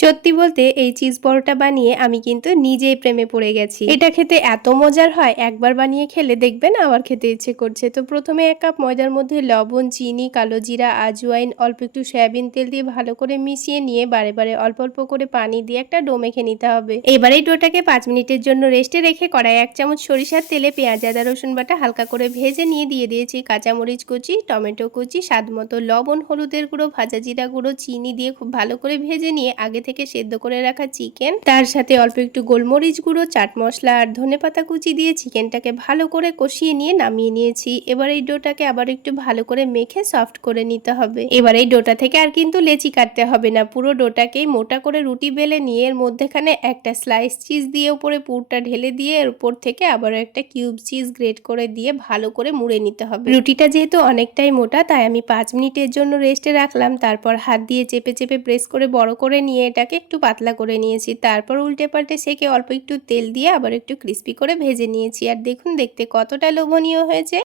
সত্যি বলতে এই চিজ পরোটা বানিয়ে আমি কিন্তু নিজেই প্রেমে পড়ে গেছি। এটা খেতে এত মজার হয়, একবার বানিয়ে খেলে দেখবেন আবার খেতে ইচ্ছে করছে। তো প্রথমে 1 কাপ ময়দার মধ্যে লবণ, চিনি, কালো জিরা, আজওয়াইন, অল্প একটু সয়াবিন তেল দিয়ে ভালো করে মিশিয়ে নিয়ে বারে বারে অল্প অল্প করে পানি দিয়ে একটা ডো মেখে নিতে হবে। এবার এই ডোটাকে 5 মিনিটের জন্য রেস্টে রেখে কড়াই 1 চামচ সরিষার তেলে পেঁয়াজ, আদা, রসুন বাটা হালকা করে ভেজে নিয়ে দিয়ে দিয়েছি কাঁচামরিচ কুচি, টমেটো কুচি, স্বাদ মতো লবণ, হলুদের গুঁড়ো, ভাজা জিরা গুঁড়ো, চিনি দিয়ে খুব ভালো করে ভেজে নিয়ে আগে থেকে সেদ্ধ করে রাখা চিকেন, তার সাথে অল্প একটু গোলমরিচ গুঁড়ো, চাট মশলা আর ধনেপাতা কুচি দিয়ে চিকেনটাকে ভালো করে কষিয়ে নিয়ে নামিয়ে নিয়েছি। এবার এই ডোটাকে আবার একটু ভালো করে মেখে সফট করে নিতে হবে। এবার এই ডোটা থেকে আর কিন্তু লেচি কাটতে হবে না, পুরো ডোটাকেই মোটা করে রুটি বেলে নিয়ে এর মধ্যেখানে একটা স্লাইস চিজ দিয়ে উপরে পুরটা ঢেলে দিয়ে এর উপর থেকে আবার একটা কিউব চিজ গ্রেট করে দিয়ে ভালো করে মুড়ে নিতে হবে। রুটিটা যেহেতু অনেকটাই মোটা তাই আমি 5 মিনিটের জন্য রেস্টে রাখলাম, তারপর হাত দিয়ে চেপে চেপে প্রেস করে বড় করে নিয়ে এটাকে একটু পাতলা করে নিয়েছি। তারপর উল্টে পাল্টে সেকে অল্প একটু তেল দিয়ে আবার একটু ক্রিস্পি করে ভেজে নিয়েছি। আর দেখুন দেখতে কতটা লোভনীয় হয়েছে।